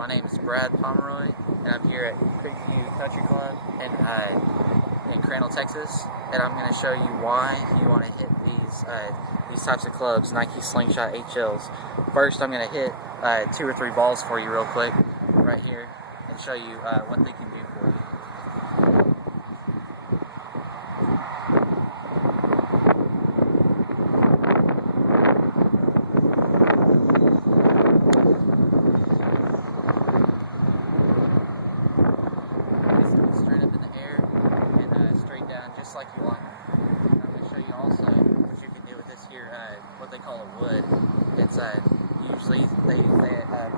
My name is Brad Pomeroy, and I'm here at Creekview Country Club in Crandall, Texas. And I'm going to show you why you want to hit these types of clubs, Nike Slingshot HLs. First, I'm going to hit 2 or 3 balls for you real quick, right here, and show you what they can do for you. Straight up in the air and straight down, just like you want. And I'm going to show you also what you can do with this here, what they call a wood. It's usually they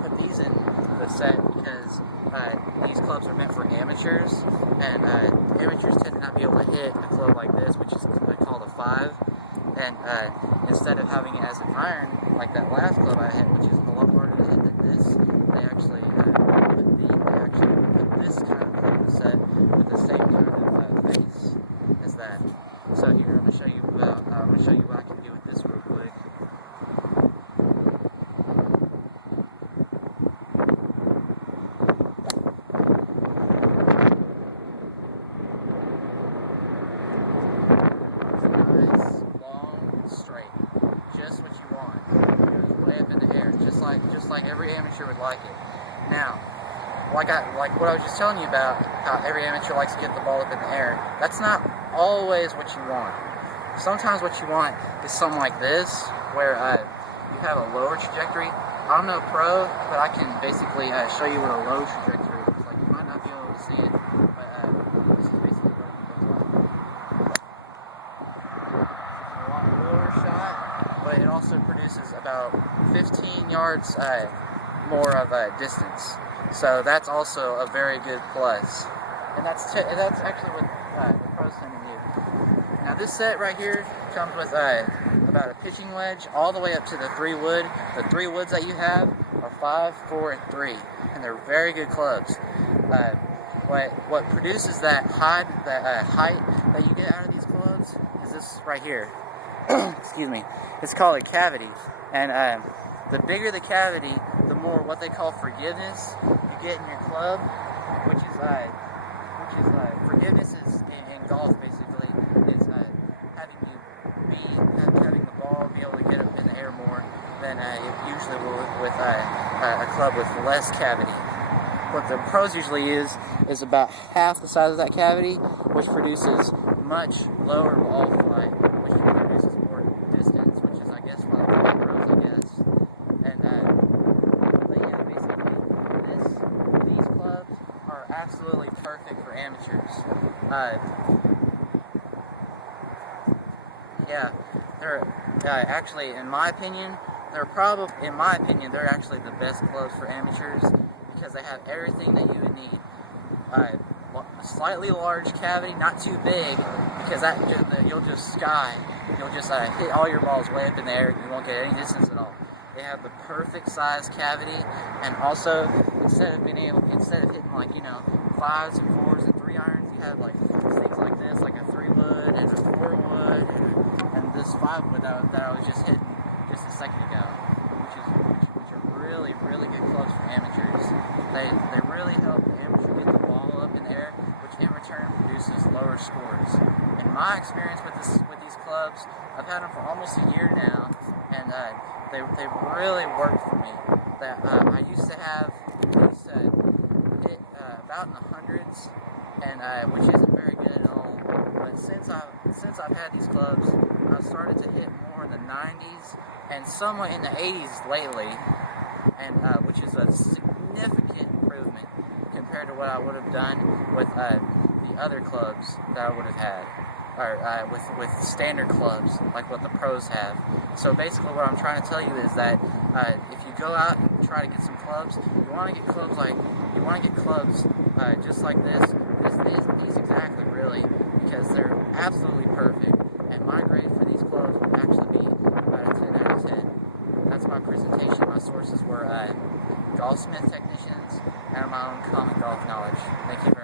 put these in the set because these clubs are meant for amateurs, and amateurs tend to not be able to hit a club like this, which is called a 5. And instead of having it as an iron, like that last club I hit, which is a lot harder to hit than this, they actually put this kind of club in the set with the same kind of face as that. So here I'm going to show you what I can do with this real quick. Nice, long, straight, just what you want. It goes way up in the air, just like every amateur would like it. Now, like what I was just telling you about, how every amateur likes to get the ball up in the air, that's not always what you want. Sometimes what you want is something like this, where you have a lower trajectory. I'm no pro, but I can basically show you what a low trajectory looks like. You might not be able to see it, but this is basically what it looks like. A lot lower shot, but it also produces about 15 yards more of a distance. So that's also a very good plus, and that's actually what the pros tend to do. Now this set right here comes with about a pitching wedge all the way up to the 3 wood. The 3 woods that you have are 5, 4, and 3, and they're very good clubs. What produces that height that you get out of these clubs is this right here. Excuse me. It's called a cavity, and the bigger the cavity, the more what they call forgiveness you get in your club, which is forgiveness is in golf basically. It's having the ball be able to get up in the air more than it usually will with a club with less cavity. What the pros usually use is about half the size of that cavity, which produces much lower ball flight, which produces more distance, which is I guess why the pros, I guess. And but yeah, basically these clubs are absolutely perfect for amateurs. Yeah, they're actually, in my opinion, they're actually the best clubs for amateurs because they have everything that you would need. A slightly large cavity, not too big, because you'll just hit all your balls way up in the air. You won't get any distance at all. They have the perfect size cavity, and also instead of hitting like 5s and 4s and 3 irons, you have like things like this, like a 3 wood and a 4 wood and this 5 wood that I was just hitting just a second ago, which are really good clubs for amateurs. They really help the amateur get the ball up in the air, which in return produces lower scores. In my experience with these clubs, I've had them for almost a year now, and they've really worked for me. I used to hit about in the hundreds, and which isn't very good at all. But since I've had these clubs, I've started to hit more in the 90s and somewhat in the 80s lately, and which is a significant improvement compared to what I would have done with the other clubs that I would have had, or with standard clubs like what the pros have. So basically what I'm trying to tell you is that if you go out and try to get some clubs, you want to get clubs just like this, these exactly really, because they're absolutely perfect, and my grade for these clubs would actually be about a 10 out of 10. That's my presentation. My sources were Golfsmith technicians and my own common golf knowledge. Thank you very much.